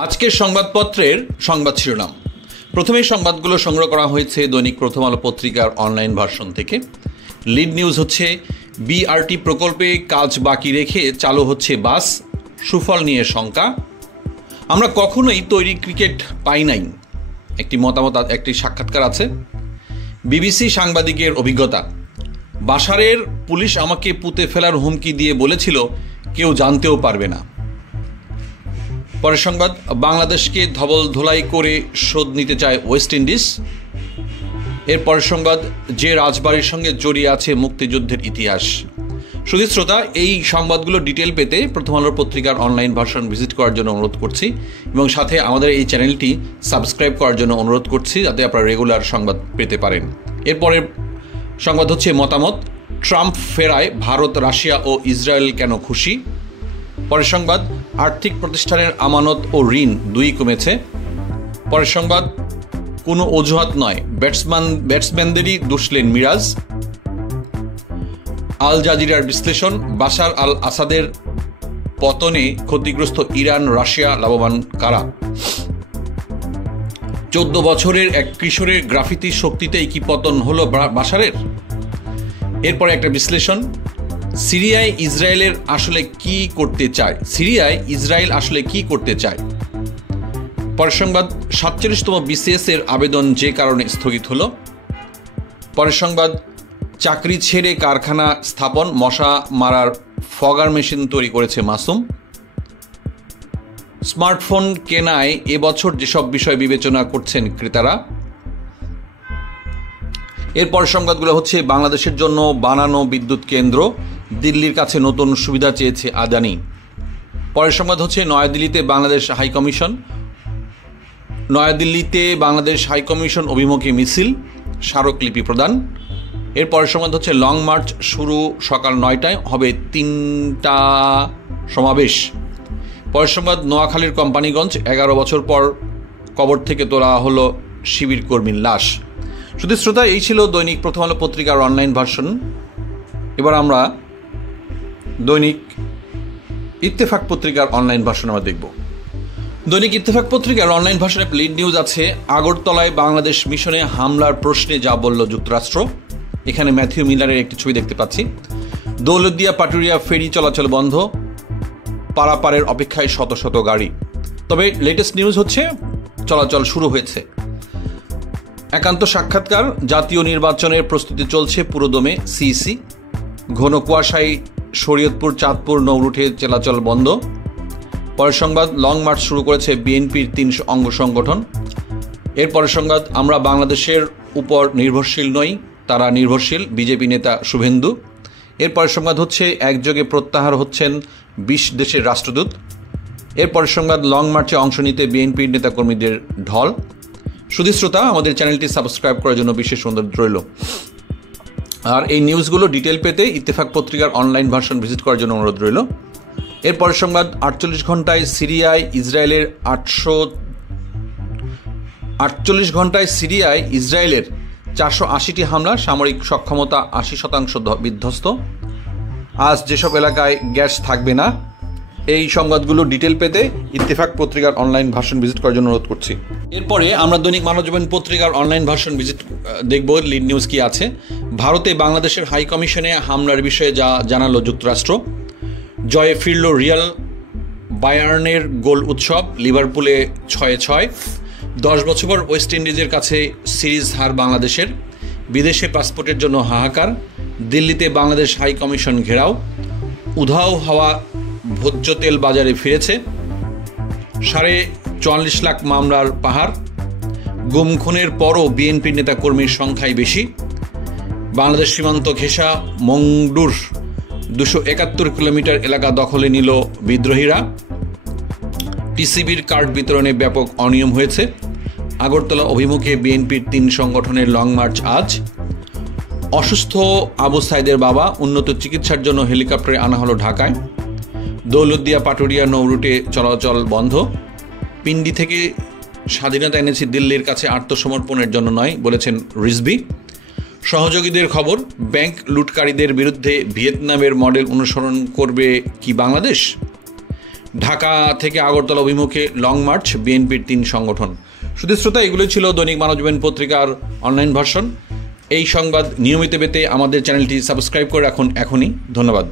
আজকের সংবাদপত্রের সংবাদ শিরোনাম। প্রথমেই সংবাদগুলো সংগ্রহ করা হয়েছে দৈনিক প্রথম আলো পত্রিকার অনলাইন ভার্সন থেকে। লিড নিউজ হচ্ছে বিআরটি প্রকল্পে কাজ বাকি রেখে চালু হচ্ছে বাস, সুফল নিয়ে শঙ্কা। আমরা কখনোই তৈরি ক্রিকেট পাই নাই, একটি মতামত, একটি সাক্ষাৎকার আছে। বিবিসি সাংবাদিকের অভিজ্ঞতা, বাশারের পুলিশ আমাকে পুঁতে ফেলার হুমকি দিয়ে বলেছিল কেউ জানতেও পারবে না। পরের সংবাদ, বাংলাদেশকে ধবল ধোলাই করে শোধ নিতে চায় ওয়েস্ট ইন্ডিজ। এর পরের সংবাদ, যে রাজবাড়ির সঙ্গে জড়িয়ে আছে মুক্তিযুদ্ধের ইতিহাস। সুধী শ্রোতা, এই সংবাদগুলো ডিটেল পেতে প্রথম আলোর পত্রিকার অনলাইন ভার্সন ভিজিট করার জন্য অনুরোধ করছি এবং সাথে আমাদের এই চ্যানেলটি সাবস্ক্রাইব করার জন্য অনুরোধ করছি, যাতে আপনারা রেগুলার সংবাদ পেতে পারেন। এরপরের সংবাদ হচ্ছে মতামত, ট্রাম্প ফেরায় ভারত, রাশিয়া ও ইসরায়েল কেন খুশি। পরের সংবাদ, আর্থিক প্রতিষ্ঠানের আমানত ও ঋণ দুই কমেছে। পরের সংবাদ, কোনো অজুহাত নয়, ব্যাটসম্যানদেরই দুষলেন মিরাজ। আল জাজিরার বিশ্লেষণ, বাশার আল আসাদের পতনে ক্ষতিগ্রস্ত ইরান, রাশিয়া, লাভবান কারা। 14 বছরের এক কিশোরের গ্রাফিতি শক্তিতেই কি পতন হলো বাশারের। এরপরে একটা বিশ্লেষণ, সিরিয়ায় ইসরায়েল আসলে কি করতে চায়। পরের সংবাদ, 47তম বিসিএস এর আবেদন যে কারণে স্থগিত হলো। পরের সংবাদ, চাকরি ছেড়ে কারখানা স্থাপন, মশা মারার ফগার মেশিন তৈরি করেছে মাসুম। স্মার্টফোন কেনায় এবছর যেসব বিষয় বিবেচনা করছেন ক্রেতারা। এরপর সংবাদগুলো হচ্ছে, বাংলাদেশের জন্য বানানো বিদ্যুৎ কেন্দ্র, দিল্লির কাছে নতুন সুবিধা চেয়েছে আদানি। পরের সংবাদ হচ্ছে, নয়াদিল্লিতে বাংলাদেশ হাইকমিশন অভিমুখে মিছিল, স্মারকলিপি প্রদান। এরপরের সংবাদ হচ্ছে, লং মার্চ শুরু সকাল 9টায়, হবে 3টা সমাবেশ। পরের সংবাদ, নোয়াখালীর কোম্পানিগঞ্জ, 11 বছর পর কবর থেকে তোলা হলো শিবির কর্মীর লাশ। শুধু শ্রোতা, এই ছিল দৈনিক প্রথম আলো পত্রিকার অনলাইন ভার্সন। এবার আমরা দৈনিক ইত্তেফাক পত্রিকার অনলাইন ভার্সন আমরা দেখব। দৈনিক ইত্তেফাক পত্রিকার অনলাইন ভার্সনে লিড নিউজ আছে, আগরতলায় বাংলাদেশ মিশনে হামলার প্রশ্নে যা বলল যুক্তরাষ্ট্র। এখানে ম্যাথিউ মিলারের একটি ছবি দেখতে পাচ্ছি। দৌলতদিয়া পাটুরিয়া ফেরি চলাচল বন্ধ, পারাপারের অপেক্ষায় শত শত গাড়ি। তবে লেটেস্ট নিউজ হচ্ছে চলাচল শুরু হয়েছে। একান্ত সাক্ষাৎকার, জাতীয় নির্বাচনের প্রস্তুতি চলছে পুরোদমে সিইসি। ঘন কুয়াশায় শরীয়তপুর, চাঁদপুর, নৌরুটে চলাচল বন্ধ। পরের সংবাদ, লং মার্চ শুরু করেছে বিএনপির 3 অঙ্গ সংগঠন। এরপরের সংবাদ, আমরা বাংলাদেশের উপর নির্ভরশীল নই, তারা নির্ভরশীল, বিজেপি নেতা শুভেন্দু। এরপরের সংবাদ হচ্ছে, একযোগে প্রত্যাহার হচ্ছেন 20 দেশের রাষ্ট্রদূত। এরপরের সংবাদ, লং মার্চে অংশ নিতে বিএনপির নেতাকর্মীদের ঢল। শুধু শ্রোতা, আমাদের চ্যানেলটি সাবস্ক্রাইব করার জন্য বিশেষ অনুরোধ রইল। আর এই নিউজগুলো ডিটেল পেতে ইত্তেফাক পত্রিকার অনলাইন ভার্সন ভিজিট করার জন্য অনুরোধ রইল। এরপরের সংবাদ, 48 ঘন্টায় সিরিয়ায় ইসরায়েলের 480টি হামলা, সামরিক সক্ষমতা 80% বিধ্বস্ত। আজ যেসব এলাকায় গ্যাস থাকবে না। এই সংবাদগুলো ডিটেল পেতে ইত্তেফাক পত্রিকার অনলাইন ভার্সন ভিজিট করার জন্য অনুরোধ করছি। এরপরে আমরা দৈনিক মানবজীবন পত্রিকার অনলাইন ভার্সন ভিজিট দেখব, লিড নিউজ কি আছে। ভারতে বাংলাদেশের হাই কমিশনে হামলার বিষয়ে যা জানালো যুক্তরাষ্ট্র। জয়ে ফিরল রিয়াল, বায়ার্নের গোল উৎসব, লিভারপুলে 6-6। 10 বছর পর ওয়েস্ট ইন্ডিজের কাছে সিরিজ হার বাংলাদেশের। বিদেশে পাসপোর্টের জন্য হাহাকার, দিল্লিতে বাংলাদেশ হাই কমিশন ঘেরাও। উধাও হওয়া ভোজ্য তেল বাজারে ফিরেছে। 44.5 লাখ মামলার পাহাড়। গুম খুনের পরও বিএনপির নেতা কর্মীর সংখ্যাই বেশি। বাংলাদেশ সীমান্ত ঘেঁষা মংডুর 271 কিলোমিটার এলাকা দখলে নিল বিদ্রোহীরা। টিসিবির কার্ড বিতরণে ব্যাপক অনিয়ম হয়েছে। আগরতলা অভিমুখে বিএনপির 3 সংগঠনের লং মার্চ আজ। অসুস্থ আবু সাইদের বাবা, উন্নত চিকিৎসার জন্য হেলিকপ্টারে আনা হলো ঢাকায়। দৌলতদিয়া পাটুরিয়া নৌরুটে চলাচল বন্ধ। পিন্ডি থেকে স্বাধীনতা এনেছি, দিল্লির কাছে আত্মসমর্পণের জন্য নয়, বলেছেন রিজভী। সহযোগীদের খবর, ব্যাংক লুটকারীদের বিরুদ্ধে ভিয়েতনামের মডেল অনুসরণ করবে কি বাংলাদেশ। ঢাকা থেকে আগরতলা অভিমুখে লং মার্চ বিএনপির 3 সংগঠন। শুধু শ্রোতা, এগুলো ছিল দৈনিক মানবজীবন পত্রিকার অনলাইন ভার্সন। এই সংবাদ নিয়মিত পেতে আমাদের চ্যানেলটি সাবস্ক্রাইব করে রাখুন এখনই। ধন্যবাদ।